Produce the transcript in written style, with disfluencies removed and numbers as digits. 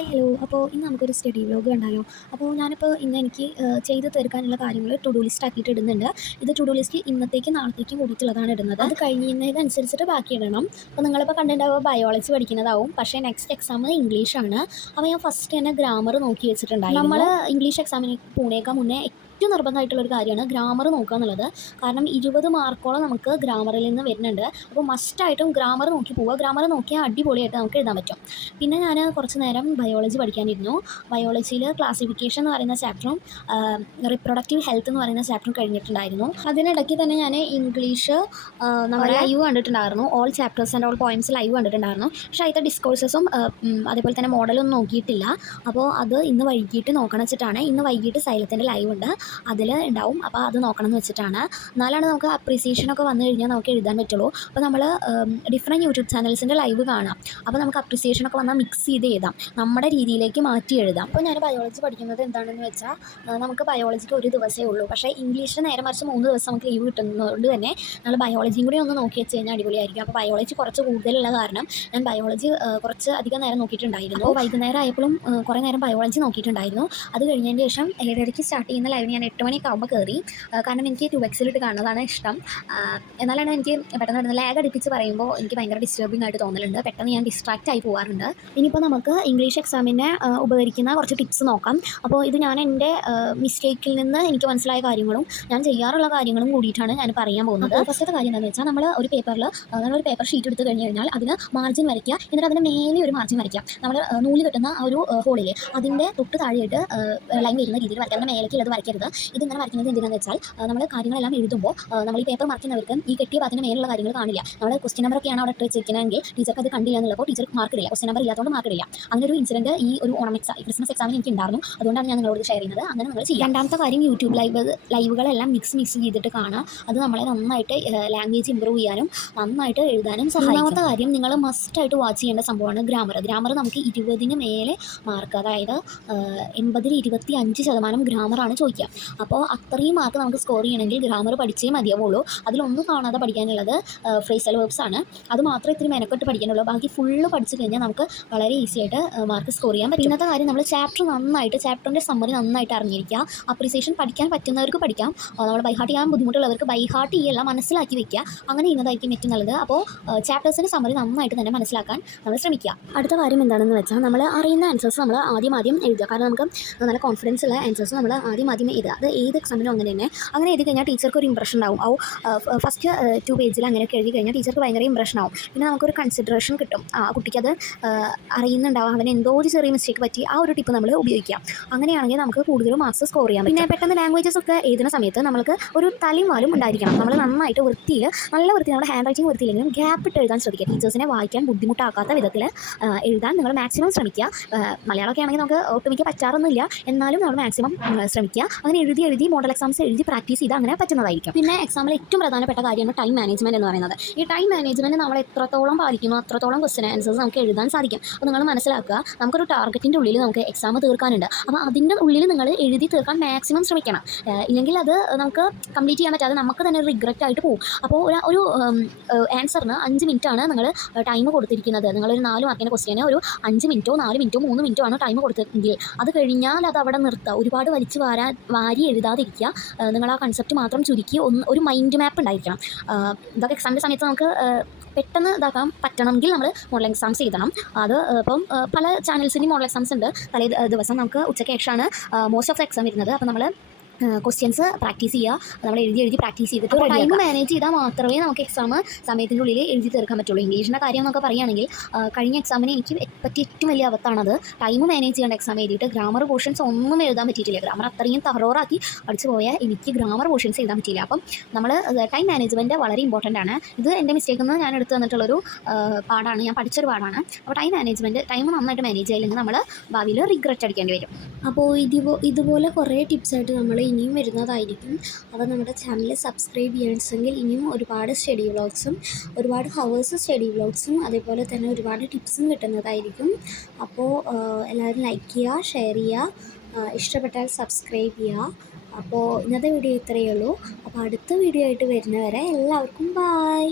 Hi hello. അപ്പോൾ ഇന്ന് നമുക്കൊരു സ്റ്റഡി വ്ലോഗ് കണ്ടാലോ? അപ്പോൾ ഞാനിപ്പോൾ ഇന്ന് എനിക്ക് ചെയ്ത് തീർക്കാനുള്ള കാര്യങ്ങൾ ടു ഡു ലിസ്റ്റ് ആക്കിയിട്ട് ഇടുന്നുണ്ട്. ഇത് ടു ഡു ലിസ്റ്റ് ഇന്നത്തേക്കും നാളത്തേക്കും കൂടിയിട്ടുള്ളതാണ് ഇടുന്നത്. അത് കഴിയുന്നതനുസരിച്ചിട്ട് ബാക്കി ഇടണം. അപ്പോൾ നിങ്ങളിപ്പോൾ കണ്ടിട്ടുണ്ടാവുക ബയോളജി പഠിക്കുന്നതാവും, പക്ഷേ നെക്സ്റ്റ് എക്സാം ഇംഗ്ലീഷാണ്. അപ്പോൾ ഞാൻ ഫസ്റ്റ് തന്നെ ഗ്രാമർ നോക്കി വെച്ചിട്ടുണ്ടായിരുന്നു. നമ്മൾ ഇംഗ്ലീഷ് എക്സാമിന് പോണേക്കാൾ മുന്നേ ഏറ്റവും നിർബന്ധമായിട്ടുള്ളൊരു കാര്യമാണ് ഗ്രാമർ നോക്കുക എന്നുള്ളത്. കാരണം 20 മാർക്കോളം നമുക്ക് ഗ്രാമറിൽ നിന്ന് വരുന്നുണ്ട്. അപ്പോൾ മസ്റ്റായിട്ടും ഗ്രാമർ നോക്കി പോവുക. ഗ്രാമർ നോക്കിയാൽ അടിപൊളിയായിട്ട് നമുക്ക് എഴുതാൻ പറ്റും. പിന്നെ ഞാൻ കുറച്ച് നേരം ബയോളജി പഠിക്കാനിരുന്നു. ബയോളജിയിൽ ക്ലാസിഫിക്കേഷൻ എന്ന് പറയുന്ന ചാപ്റ്ററും റിപ്രൊഡക്റ്റീവ് ഹെൽത്ത് എന്ന് പറയുന്ന ചാപ്റ്ററും കഴിഞ്ഞിട്ടുണ്ടായിരുന്നു. അതിനിടയ്ക്ക് തന്നെ ഞാൻ ഇംഗ്ലീഷ് നമ്മുടെ ലൈവ് കണ്ടിട്ടുണ്ടായിരുന്നു. All chapters and all points live കണ്ടിട്ടുണ്ടായിരുന്നു. പക്ഷേ അതിൻ്റെ ഡിസ്കോഴ്സസും അതേപോലെ തന്നെ മോഡലൊന്നും നോക്കിയിട്ടില്ല. അപ്പോൾ അത് ഇന്ന് വൈകിട്ട് നോക്കണം വെച്ചിട്ടാണ്. ഇന്ന് വൈകിട്ട് സൈലത്തിൻ്റെ ലൈവ് ഉണ്ട്, അതിൽ ഉണ്ടാവും. അപ്പോൾ അത് നോക്കണം എന്ന് വെച്ചിട്ടാണ്. എന്നാലാണ് നമുക്ക് അപ്രീസിയേഷനൊക്കെ വന്നു കഴിഞ്ഞാൽ നമുക്ക് എഴുതാൻ പറ്റുള്ളൂ. അപ്പോൾ നമ്മൾ ഡിഫറെൻറ്റ് യൂട്യൂബ് ചാനൽസിൻ്റെ ലൈവ് കാണാം. അപ്പോൾ നമുക്ക് അപ്രീസിയേഷനൊക്കെ വന്നാൽ മിക്സ് ചെയ്ത് എഴുതാം, നമ്മുടെ രീതിയിലേക്ക് മാറ്റി എഴുതാം. അപ്പോൾ ഞാൻ ബയോളജി പഠിക്കുന്നത് എന്താണെന്ന് വെച്ചാൽ നമുക്ക് ബയോളജിക്ക് ഒരു ദിവസമേ ഉള്ളൂ. പക്ഷേ ഇംഗ്ലീഷിന് നേരെ മറിച്ച് 3 ദിവസം നമുക്ക് ലീവ് കിട്ടുന്നതുകൊണ്ട് തന്നെ നമ്മൾ ബയോളജിയും കൂടി ഒന്ന് നോക്കി വെച്ച് കഴിഞ്ഞാൽ അടിപൊളിയായിരിക്കും. അപ്പോൾ ബയോളജി കുറച്ച് കൂടുതലുള്ള കാരണം ഞാൻ ബയോളജി കുറച്ച് അധികം നേരം നോക്കിയിട്ടുണ്ടായിരുന്നു. അപ്പോൾ വൈകുന്നേരം ആയപ്പോഴും കുറേ നേരം ബയോളജി നോക്കിയിട്ടുണ്ടായിരുന്നു. അത് കഴിഞ്ഞതിന് ശേഷം 7:30 സ്റ്റാർട്ട് ചെയ്യുന്ന ലൈവിന് ഞാൻ 8 മണിയൊക്കെ ആകുമ്പോൾ കയറി. കാരണം എനിക്ക് 2xലിട്ട് കാണുന്നതാണ് ഇഷ്ടം. എന്നാലാണ് എനിക്ക് പെട്ടെന്ന് ലാഗ് അടുപ്പിച്ച് പറയുമ്പോൾ എനിക്ക് ഭയങ്കര ഡിസ്റ്റർബിംഗ് ആയിട്ട് തോന്നലുണ്ട്. പെട്ടെന്ന് ഞാൻ ഡിസ്ട്രാക്റ്റ് ആയി പോകാറുണ്ട്. ഇനിയിപ്പോൾ നമുക്ക് ഇംഗ്ലീഷ് എക്സാമിനെ ഉപകരിക്കുന്ന കുറച്ച് ടിപ്സ് നോക്കാം. അപ്പോൾ ഇത് ഞാൻ എൻ്റെ മിസ്റ്റേക്കിൽ നിന്ന് എനിക്ക് മനസ്സിലായ കാര്യങ്ങളും ഞാൻ ചെയ്യാറുള്ള കാര്യങ്ങളും കൂടിയിട്ടാണ് ഞാൻ പറയാൻ പോകുന്നത്. ഫസ്റ്റത്തെ കാര്യം എന്താണെന്ന് വെച്ചാൽ നമ്മൾ ഒരു പേപ്പറിൽ നമ്മളൊരു പേപ്പർ ഷീറ്റ് എടുത്ത് കഴിഞ്ഞ് കഴിഞ്ഞാൽ അതിന് മാർജിൻ വരയ്ക്കുക. എന്നിട്ട് അതിന് മേലെ ഒരു മാർജിൻ വരയ്ക്കുക. നമ്മൾ നൂല് കെട്ടുന്ന ആ ഒരു ഹോളിൽ അതിൻ്റെ തൊട്ട് താഴെയായിട്ട് ലൈൻ വരുന്ന രീതിയിൽ വരയ്ക്കുക. അതിൻ്റെ മേലേക്ക് അത് വരയ്ക്കരുത്. ഇതിങ്ങനെ വരയ്ക്കുന്നത് എന്തിനാണെന്ന് വെച്ചാൽ നമ്മൾ കാര്യങ്ങളെല്ലാം എഴുതുമ്പോൾ നമ്മൾ ഈ പേപ്പർ മറിക്കുന്നവർക്ക് ഈ കെട്ടിയ ഭാഗത്തിന് മേലുള്ള കാര്യങ്ങൾ കാണില്ല. നമ്മൾ ക്വസ്റ്റ്യൻ നമ്പറൊക്കെയാണ് അവിടെ ഇട്ട് വെച്ചിരിക്കുന്നതെങ്കിൽ ടീച്ചർക്ക് അത് കണ്ടില്ല എന്നുള്ളപ്പോൾ ടീച്ചർക്ക് മാർക്ക് ഇടില്ല. ക്വസ്റ്റ്യൻ നമ്പർ ഇല്ലാത്തതുകൊണ്ട് മാർക്ക് ഇടില്ല. അങ്ങനെ ഒരു ഇൻസിഡൻറ്റ് ഈ ഒരു ക്രിസ്മസ് എക്സാമിന് എനിക്ക് ഉണ്ടായിരുന്നു. അതുകൊണ്ടാണ് ഞാൻ നിങ്ങളോട് ഷെയർ ചെയ്യുന്നത്. അങ്ങനെ നിങ്ങൾ ചെയ്യുക. രണ്ടാമത്തെ കാര്യം യൂട്യൂബ് ലൈവുകളെല്ലാം മിക്സ് ചെയ്തിട്ട് കാണുക. അത് നമ്മളെ നന്നായിട്ട് ലാംഗ്വേജ് ഇമ്പ്രൂവ് ചെയ്യാനും നന്നായിട്ട് എഴുതാനും സഹായിക്കും. മൂന്നാമത്തെ കാര്യം നിങ്ങൾ മസ്റ്റായിട്ട് വാച്ച് ചെയ്യേണ്ട സംഭവമാണ് ഗ്രാമർ നമുക്ക് 20ന് മേലെ മാർക്ക്, അതായത് 80-ൽ 25% ഗ്രാമറാണ് ചോദിക്കുക. അപ്പോൾ അത്രയും മാർക്ക് നമുക്ക് സ്കോർ ചെയ്യണമെങ്കിൽ ഗ്രാമർ പഠിച്ചേ മതിയാവുള്ളൂ. അതിലൊന്നും കാണാതെ പഠിക്കാനുള്ളത് ഫ്രേസൽ വേർബ്സ് ആണ്. അത് മാത്രമേ ഇത്തിരി മെനക്കെട്ട് പഠിക്കാനുള്ളൂ. ബാക്കി ഫുള്ള് പഠിച്ചു കഴിഞ്ഞാൽ നമുക്ക് വളരെ ഈസി ആയിട്ട് മാർക്ക് സ്കോർ ചെയ്യാൻ പറ്റും. ഇന്നത്തെ കാര്യം നമ്മൾ ചാപ്റ്ററിൻ്റെ സമ്മറി നന്നായിട്ട് അറിഞ്ഞിരിക്കുക. അപ്രീസിയേഷൻ പഠിക്കാൻ പറ്റുന്നവർക്ക് പഠിക്കാം. നമ്മൾ ബൈഹാർട്ട് ചെയ്യാൻ ബുദ്ധിമുട്ടുള്ളവർക്ക് ബൈഹാർട്ട് ചെയ്യല്ല, മനസ്സിലാക്കി വെക്കുക. അങ്ങനെ ചെയ്യുന്നതായിരിക്കും ഏറ്റവും നല്ലത്. അപ്പോൾ ചാപ്റ്റേഴ്സിൻ്റെ സമ്മറി നന്നായിട്ട് തന്നെ മനസ്സിലാക്കാൻ നമ്മൾ ശ്രമിക്കുക. അടുത്ത കാര്യം എന്താണെന്ന് വെച്ചാൽ നമ്മൾ അറിയുന്ന ആൻസേഴ്സ് നമ്മൾ ആദ്യം എഴുതുക. കാരണം നമുക്ക് നല്ല കോൺഫിഡൻസ് ഉള്ള ആൻസേഴ്സ് നമ്മൾ ആദ്യം എഴുതുക. അത് ഏത് എക്സാമിനും അങ്ങനെ തന്നെ. അങ്ങനെ എഴുതി കഴിഞ്ഞാൽ ടീച്ചർക്ക് ഒരു ഇംപ്രഷൻ ഉണ്ടാവും. ഫസ്റ്റ് 2 പേജിൽ അങ്ങനെയൊക്കെ എഴുതി കഴിഞ്ഞാൽ ടീച്ചർക്ക് ഭയങ്കര ഇംപ്രഷൻ ആവും. പിന്നെ നമുക്കൊരു കൺസിഡറേഷൻ കിട്ടും. കുട്ടിക്കത് അറിയുന്നുണ്ടാവും, അവന് എന്തോ ഒരു ചെറിയ മിസ്റ്റേക്ക് പറ്റി. ആ ഒരു ടിപ്പ് നമ്മൾ ഉപയോഗിക്കാം. അങ്ങനെയാണെങ്കിൽ നമുക്ക് കൂടുതൽ മാർക്സ് സ്കോർ ചെയ്യാം. പിന്നെ പെട്ടെന്ന് ലാംഗ്വേജസ് ഒക്കെ എഴുതുന്ന സമയത്ത് നമുക്ക് ഒരു തലയും വാലും ഉണ്ടായിരിക്കണം. നമ്മൾ നന്നായിട്ട് നല്ല വൃത്തിയിൽ നമ്മുടെ ഹാൻഡ് റൈറ്റിംഗ് വൃത്തിയില്ലെങ്കിലും ഗ്യാപ്പ് ഇട്ട് എഴുതാൻ ശ്രമിക്കുക. ടീച്ചേഴ്സിനെ വായിക്കാൻ ബുദ്ധിമുട്ടാക്കാത്ത വിധത്തിൽ എഴുതാൻ നിങ്ങൾ മാക്സിമം ശ്രമിക്കുക. മലയാളമൊക്കെ ആണെങ്കിൽ നമുക്ക് ഒട്ടുമിക്ക പറ്റാറൊന്നുമില്ല, എന്നാലും നമ്മൾ മാക്സിമം ശ്രമിക്കുക. അങ്ങനെ എഴുതി മോഡൽ എക്സാംസ് എഴുതി പ്രാക്ടീസ് ചെയ്ത് അങ്ങനെ പറ്റുന്നതായിരിക്കും. പിന്നെ എക്സാമിൽ ഏറ്റവും പ്രധാനപ്പെട്ട കാര്യമാണ് ടൈം മാനേജ്മെൻറ്റ് എന്ന് പറയുന്നത്. ഈ ടൈം മാനേജ്മെൻറ്റ് നമ്മൾ എത്രത്തോളം പാലിക്കുന്നു അത്രത്തോളം ക്വസ്റ്റ്യൻ ആൻസേഴ്സ് നമുക്ക് എഴുതാൻ സാധിക്കും. അപ്പോൾ നിങ്ങൾ മനസ്സിലാക്കുക, നമുക്കൊരു ടാർഗറ്റിൻ്റെ ഉള്ളിൽ നമുക്ക് എക്സാം തീർക്കാനുണ്ട്. അപ്പോൾ അതിൻ്റെ ഉള്ളിൽ നിങ്ങൾ എഴുതി തീർക്കാൻ മാക്സിമം ശ്രമിക്കണം. ഇല്ലെങ്കിൽ അത് നമുക്ക് കംപ്ലീറ്റ് ചെയ്യാൻ പറ്റാതെ നമുക്ക് തന്നെ റിഗ്രറ്റ് ആയിട്ട് പോകും. അപ്പോൾ ഒരു ആൻസറിന് 5 മിനിറ്റാണ് നിങ്ങൾ ടൈം കൊടുത്തിരിക്കുന്നത്. നിങ്ങളൊരു 4 മാർക്കിൻ്റെ ക്വസ്റ്റ്യന് ഒരു 5 മിനിറ്റോ 4 മിനിറ്റോ 3 മിനിറ്റോ ആണ് ടൈം കൊടുത്തെങ്കിൽ അത് കഴിഞ്ഞാൽ അത് അവിടെ നിർത്തുക. ഒരുപാട് വലിച്ച് വാരി എഴുതാതിരിക്കുക. നിങ്ങൾ ആ കൺസെപ്റ്റ് മാത്രം ചുരുക്കി ഒരു മൈൻഡ് മാപ്പ് ഉണ്ടായിരിക്കണം. ഇതൊക്കെ എക്സാമിൻ്റെ സമയത്ത് നമുക്ക് പെട്ടെന്ന് ഇതാക്കാൻ പറ്റണമെങ്കിൽ നമ്മൾ മോഡൽ എക്സാംസ് എഴുതണം. അത് ഇപ്പം പല ചാനൽസിൻ്റെയും മോഡൽ എക്സാംസ് ഉണ്ട്. തലേ ദിവസം നമുക്ക് ഉച്ചയ്ക്ക് ശേഷമാണ് മോസ്റ്റ് ഓഫ് ദ എക്സാം വരുന്നത്. അപ്പോൾ നമ്മൾ ക്വസ്റ്റ്യൻസ് പ്രാക്ടീസ് ചെയ്യുക. നമ്മൾ എഴുതി പ്രാക്ടീസ് ചെയ്തിട്ട് ടൈം മാനേജ് ചെയ്താൽ മാത്രമേ നമുക്ക് എക്സാം സമയത്തിൻ്റെ ഉള്ളിൽ എഴുതി തീർക്കാൻ പറ്റുള്ളൂ. ഇംഗ്ലീഷിൻ്റെ കാര്യം എന്നൊക്കെ പറയുകയാണെങ്കിൽ കഴിഞ്ഞ എക്സാമിന് എനിക്ക് പറ്റിയ ഏറ്റവും വലിയ അബദ്ധമാണത്. ടൈം മാനേജ് ചെയ്യേണ്ട എക്സാം എഴുതിയിട്ട് ഗ്രാമർ പോർഷൻസ് ഒന്നും എഴുതാൻ പറ്റിയിട്ടില്ല. ഗ്രാമർ അത്രയും തറോറാക്കി പഠിച്ചു പോയാൽ എനിക്ക് ഗ്രാമർ പോർഷൻസ് എഴുതാൻ പറ്റിയില്ല. അപ്പം നമ്മൾ ടൈം മാനേജ്മെൻറ്റ് വളരെ ഇമ്പോർട്ടൻ്റ് ആണ്. ഇത് എൻ്റെ മിസ്റ്റേക്കിൽ നിന്ന് ഞാൻ എടുത്തു തന്നിട്ടുള്ളൊരു പാടാണ്, ഞാൻ പഠിച്ചൊരു പാടാണ്. അപ്പോൾ ടൈം നന്നായിട്ട് മാനേജ് ചെയ്യില്ലെങ്കിൽ നമ്മൾ ഭാവിയിൽ റിഗ്രറ്റ് അടിക്കേണ്ടി വരും. അപ്പോൾ ഇതുപോലെ കുറേ ടിപ്സായിട്ട് നമ്മൾ ഇനിയും വരുന്നതായിരിക്കും. അപ്പോൾ നമ്മുടെ ചാനൽ സബ്സ്ക്രൈബ് ചെയ്യണമെങ്കിൽ ഇനിയും ഒരുപാട് സ്റ്റഡി വ്ളോഗ്സും ഒരുപാട് ഹവേഴ്സ് സ്റ്റഡി വ്ളോഗ്സും അതേപോലെ തന്നെ ഒരുപാട് ടിപ്സും കിട്ടുന്നതായിരിക്കും. അപ്പോൾ എല്ലാവരും ലൈക്ക് ചെയ്യുക, ഷെയർ ചെയ്യുക, ഇഷ്ടപ്പെട്ടാൽ സബ്സ്ക്രൈബ് ചെയ്യുക. അപ്പോൾ ഇന്നത്തെ വീഡിയോ ഇത്രയേ ഉള്ളൂ. അപ്പോൾ അടുത്ത വീഡിയോ ആയിട്ട് വരുന്നവരെ എല്ലാവർക്കും ബൈ.